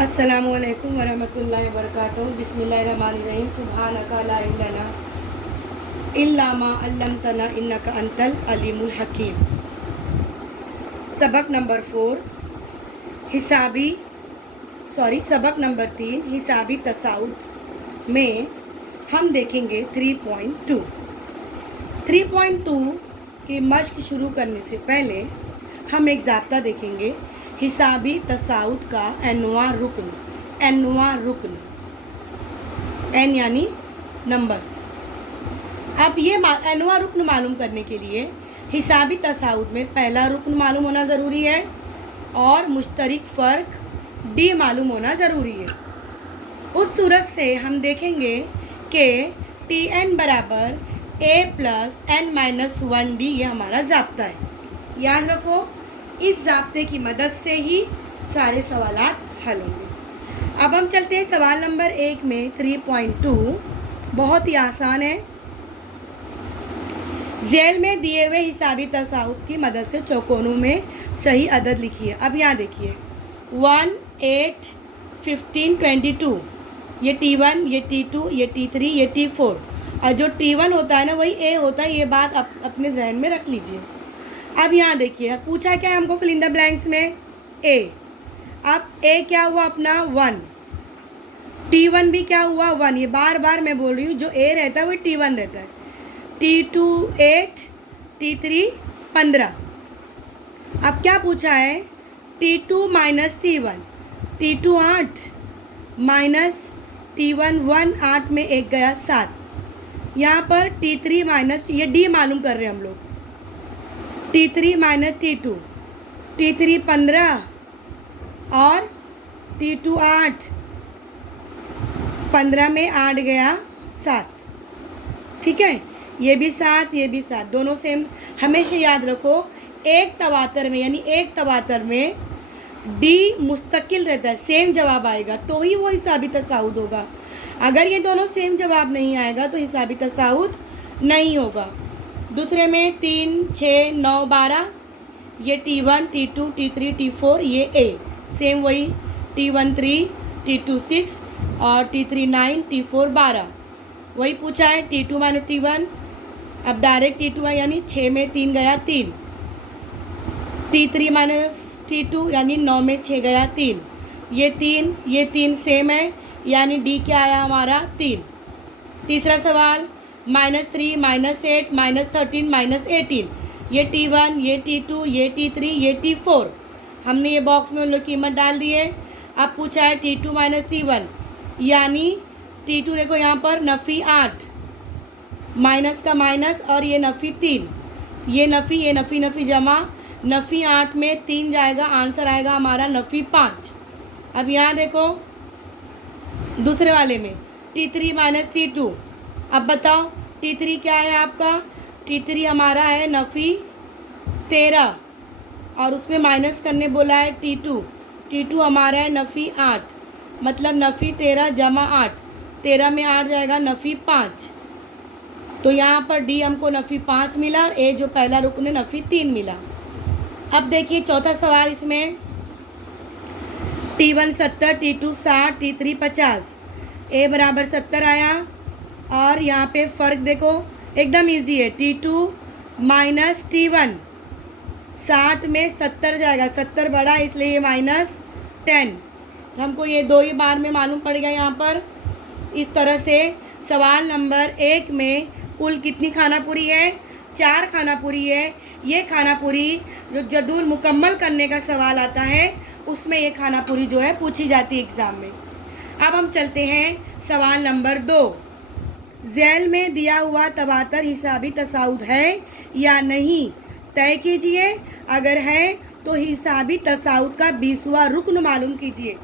अस्सलामुअलैकुम वरहमतुल्लाहि वबरकातुहू। बिस्मिल्लाहिर्रहमानिर्रहीम। सुब्हानका ला इल्मा लना इल्ला मा अल्लमतना इन्नका अंतल अलीमुल हकीम। सबक नंबर 3 हिसाबी तसाउद में हम देखेंगे 3.2। 3.2 की मश्क शुरू करने से पहले हम एक ज़ाब्ता देखेंगे। हिसाबी तसाउद का एनवा रुकन एन यानी नंबर्स। अब ये एनवा रुकन मालूम करने के लिए हिसाबी तसाउद में पहला रुकन मालूम होना ज़रूरी है और मुश्तरक फ़र्क डी मालूम होना ज़रूरी है। उस सूरत से हम देखेंगे कि टी एन बराबर ए प्लस एन माइनस 1 डी, ये हमारा ज़ाब्ता है। याद रखो, इस ज़ाब्ते की मदद से ही सारे सवालात हल होंगे। अब हम चलते हैं सवाल नंबर 1 में। 3.2 बहुत ही आसान है। झेल में दिए हुए हिसाबी तसाउद की मदद से चौकोनों में सही अदद लिखिए। अब यहाँ देखिए 1, 8, 15, 22, ये T1, ये T2, ये T3, ये T4 और जो T1 होता है ना वही A होता है। ये बात अपने जहन में रख लीजिए। अब यहाँ देखिए पूछा क्या है हमको फिल इन द ब्लैंक्स में A। अब A क्या हुआ अपना 1, T1 भी क्या हुआ 1। ये बार बार मैं बोल रही हूँ, जो A रहता है वही T1 रहता है। T2 8, T3 15। अब क्या पूछा है T2 minus T1, T2 8 minus T1 1, 8 में 1 गया 7। यहाँ पर T3 माइनस, ये D मालूम कर रहे हैं हम लोग। T3 माइनस T2, T3 15 और T2 8, 15 में 8 गया 7। ठीक है, ये भी 7, ये भी 7, दोनों सेम। हमेशा याद रखो एक तवातर में यानी एक तवातर में डी मुस्तकिल रहता है, सेम जवाब आएगा तो ही वो हिसाबी तसाउद होगा। अगर ये दोनों सेम जवाब नहीं आएगा तो हिसाबी तसाउद नहीं होगा। दूसरे में 3, 6, 9, 12, ये T1, T2, T3, T4, ये A सेम वही T1 3, T2 6 और T3 9, T4 12 वही पूछा है। T2 माइनस T1, अब डायरेक्ट T2 है यानी 6 में 3 गया 3। T3 माइनस T2 यानी 9 में 6 गया 3। ये 3 सेम है यानी D क्या आया हमारा 3। तीसरा सवाल -3, -8, -13, -18, ये T1, ये T2, ये T3, ये T4। हमने ये बॉक्स में उन लोग कीमत डाल दी है। अब पूछा है T2 माइनस T1 यानी T2 देखो यहाँ पर नफ़ी 8, माइनस का माइनस और ये नफ़ी 3, ये नफ़ी जमा नफ़ी 8 में 3 जाएगा, आंसर आएगा हमारा नफ़ी 5। अब यहाँ देखो दूसरे वाले में T3 माइनस T2। अब बताओ T3 क्या है आपका, T3 हमारा है नफ़ी 13 और उसमें माइनस करने बोला है T2 हमारा है नफ़ी 8, मतलब नफ़ी 13 जमा 8, 13 में 8 जाएगा नफ़ी 5। तो यहाँ पर D हमको नफ़ी 5 मिला और A जो पहला रुकन है नफ़ी 3 मिला। अब देखिए चौथा सवाल, इसमें T1 70, T2 60, T3 50, A बराबर 70 आया। और यहाँ पे फ़र्क देखो एकदम इजी है। T2 माइनस T1 60 में 70 जाएगा, 70 बड़ा इसलिए ये -10। तो हमको ये दो ही बार में मालूम पड़ गया यहाँ पर। इस तरह से सवाल नंबर 1 में कुल कितनी खाना पूरी है, 4 खाना पूरी है। ये खाना पूरी जो जदूल मुकम्मल करने का सवाल आता है उसमें ये खाना पूरी जो है पूछी जाती है एग्ज़ाम में। अब हम चलते हैं सवाल नंबर 2। झेल में दिया हुआ तवातर हिसाबी तसाउद है या नहीं, तय कीजिए। अगर है तो हिसाबी तसाउद का 20वां रुकन मालूम कीजिए।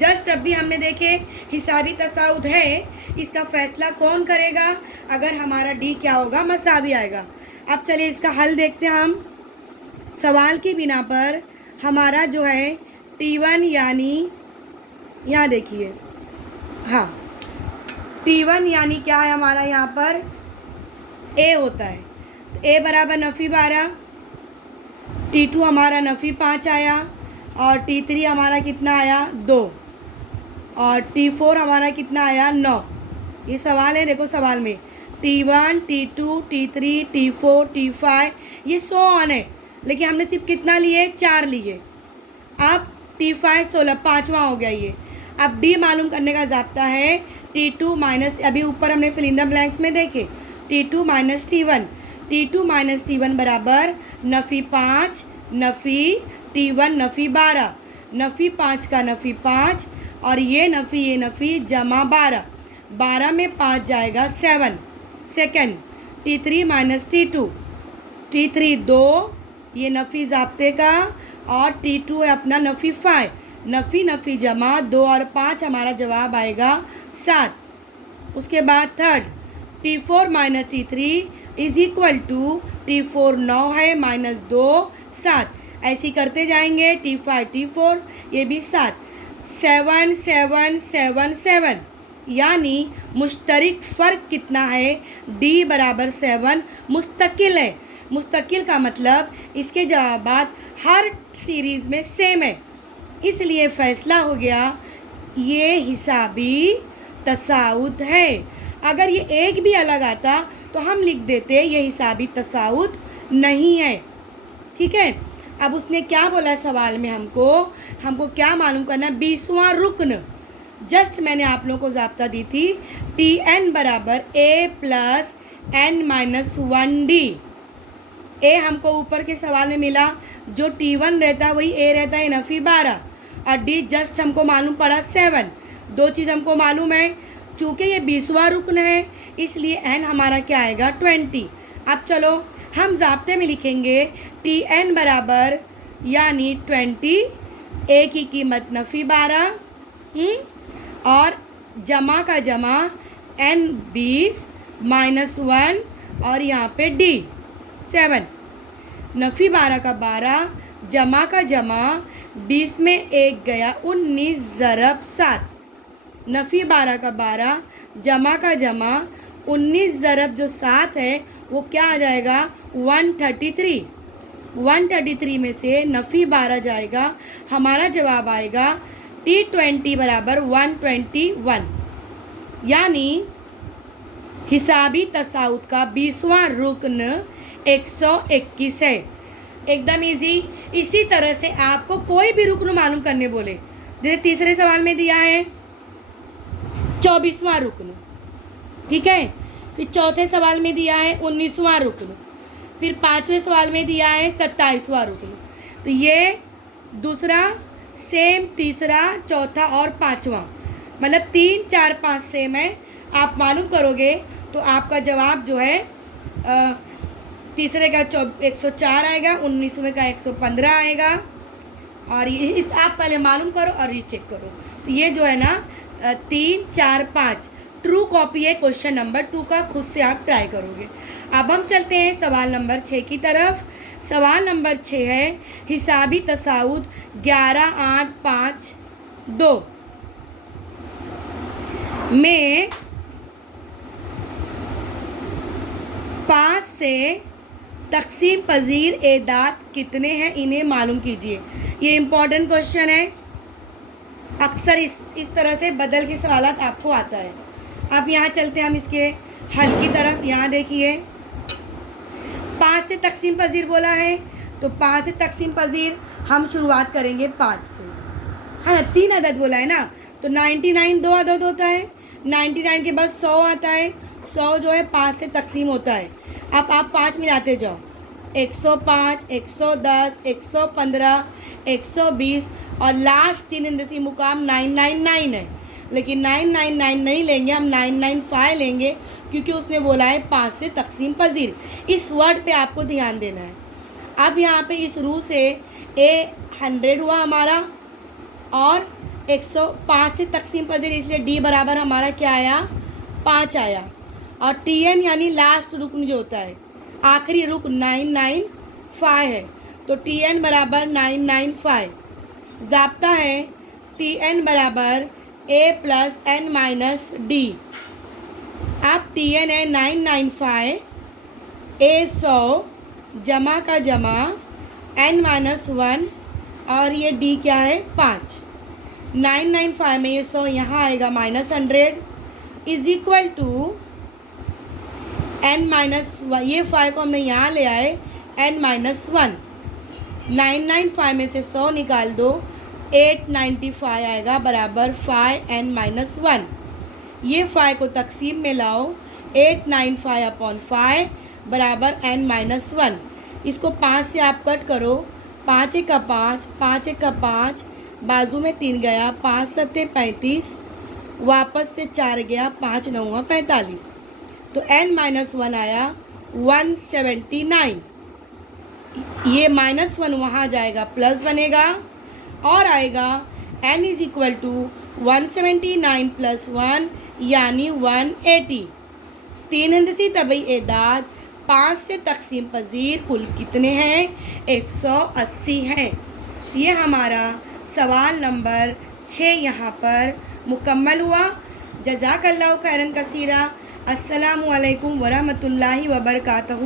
जस्ट अभी हमने देखे हिसाबी तसाउद है, इसका फैसला कौन करेगा। अगर हमारा डी क्या होगा, मसावी आएगा। अब चलिए इसका हल देखते हैं हम। सवाल की बिना पर हमारा जो है T1 यानी यहाँ देखिए, हाँ T1 यानी क्या है हमारा यहाँ पर A होता है। तो A बराबर नफ़ी 12, T2 हमारा नफ़ी 5 आया और T3 हमारा कितना आया 2। और T4 हमारा कितना आया 9। ये सवाल है, देखो सवाल में T1 T2 T3 T4 T5 ये 100 ऑन है, लेकिन हमने सिर्फ कितना लिए 4 लिए। अब T5 16 पाँचवा हो गया ये। अब D मालूम करने का ज़ाब्ता है T2 माइनस, अभी ऊपर हमने फिल इन द ब्लैंक्स में देखे T2 minus T1, T2 minus T1 बराबर नफ़ी 5 नफ़ी T1 नफ़ी 12, नफ़ी 5 का नफ़ी 5 और ये नफ़ी जमा 12, 12 में 5 जाएगा 7। Second T3 minus T2, T3 2 ये नफ़ी ज़ाब्ते का और T2 है अपना नफ़ी 5, नफ़ी जमा 2 और 5 हमारा जवाब आएगा 7। उसके बाद third T4 minus T3 is equal to T4 9 है माइनस 2 7, ऐसे करते जाएंगे T5 T4 ये भी 7, 7 7 7 7 यानी मुश्तरक फ़र्क कितना है D बराबर 7 मुस्तकिल है। मुस्तकिल का मतलब इसके जवाबात हर सीरीज़ में सेम है, इसलिए फ़ैसला हो गया ये हिसाबी तसाउत है। अगर ये एक भी अलग आता तो हम लिख देते ये हिसाबी तसाउत नहीं है। ठीक है, अब उसने क्या बोला सवाल में, हमको क्या मालूम करना है 20वां रुकन। जस्ट मैंने आप लोगों को ज़ाब्ता दी थी Tn बराबर A plus n minus 1D। ए हमको ऊपर के सवाल में मिला, जो T1 रहता है वही A रहता है नफ़ी 12 और D जस्ट हमको मालूम पड़ा 7। दो चीज़ हमको मालूम है, चूँकि ये 20वां रुकन है इसलिए n हमारा क्या आएगा 20। अब चलो हम ज़ाब्ते में लिखेंगे Tn बराबर यानी 20, A की कीमत नफ़ी 12 और जमा का जमा n 20 माइनस 1 और यहाँ पे D 7, नफ़ी 12 का 12 जमा का जमा 20 में 1 गया 19 ज़रब 7, नफ़ी 12 का 12 जमा का जमा 19 ज़रब जो 7 है वो क्या आ जाएगा 133। 133 में से नफ़ी 12 जाएगा, हमारा जवाब आएगा T20 बराबर 121। यानी हिसाबी तसाउत का 20वां रुकन 121 है। एकदम इजी। इसी तरह से आपको कोई भी रुकन मालूम करने बोले, जैसे तीसरे सवाल में दिया है 24वां रुकन, ठीक है, फिर चौथे सवाल में दिया है 19वां रुकन, फिर पाँचवें सवाल में दिया है 27वां रुकन। तो ये दूसरा सेम, तीसरा, चौथा और पाँचवा, मतलब 3 4 5 सेम है। आप मालूम करोगे तो आपका जवाब जो है तीसरे का 104 आएगा, 19वें का 115 आएगा। और ये आप पहले मालूम करो और ये चेक करो। तो ये जो है ना 3 4 5 ट्रू कॉपी है क्वेश्चन नंबर 2 का, खुद से आप ट्राई करोगे। अब हम चलते हैं सवाल नंबर 6 की तरफ। सवाल नंबर 6 है हिसाबी तसाउत 11 8 5 2 में 5 से तकसीम पजीर एदाद कितने हैं, इन्हें मालूम कीजिए। ये इम्पॉर्टेंट क्वेश्चन है, अक्सर इस तरह से बदल के सवालात आपको आता है। अब यहाँ चलते हैं हम इसके हल की तरफ। यहाँ देखिए 5 से तकसीम पजीर बोला है, तो 5 से तकसीम पजीर हम शुरुआत करेंगे 5 से, है ना। 3 अदद बोला है ना, तो 99 2 अदद होता है, 99 के बाद 100 आता है, 100 जो है 5 से तकसीम होता है। अब आप 5 मिलाते जाओ, 105 110 115 120 और लास्ट 3 इंदसी मुकाम 999 है, लेकिन 999 नहीं लेंगे, हम 995 लेंगे, क्योंकि उसने बोला है 5 से तकसीम पजीर। इस वर्ड पे आपको ध्यान देना है। अब यहाँ पे इस रू से A 100 हुआ हमारा और 105 से तकसीम पजीर, इसलिए D बराबर हमारा क्या आया 5 आया। और TN यानी लास्ट रुकन जो होता है, आखिरी रुक 995 है, तो TN बराबर 995। ज़ाब्ता है TN बराबर A plus n minus D। अब TN है 995, A 100 जमा का जमा n माइनस 1 और ये D क्या है 5। 995 में ये 100 यहाँ आएगा -100 इज इक्वल टू n-1। ये 5 को हमने यहाँ ले आए n-1। 995 में से 100 निकाल दो, 895 आएगा बराबर 5n-1। ये 5 को तकसीम में लाओ, 895/5 बराबर n-1। इसको 5 से आप कट करो, 5 1 का 5, 5 1 का 5, बाजू में 3 गया, 5 7 35, वापस से 4 गया, 5 9 45, तो n-1 आया 179। ये -1 वहाँ जाएगा, प्लस बनेगा और आएगा n इज इक्वल टू 179 + 1 यानी 180। 3 हिंदसी तबई एदाद 5 से तकसीम पजीर कुल कितने हैं? 180 हैं। ये हमारा सवाल नंबर 6 यहाँ पर मुकम्मल हुआ। जज़ाकल्लाहु खैरन कसीरा। अस्सलामु अलैकुम वरहमतुल्लाहि वबरकातुहू।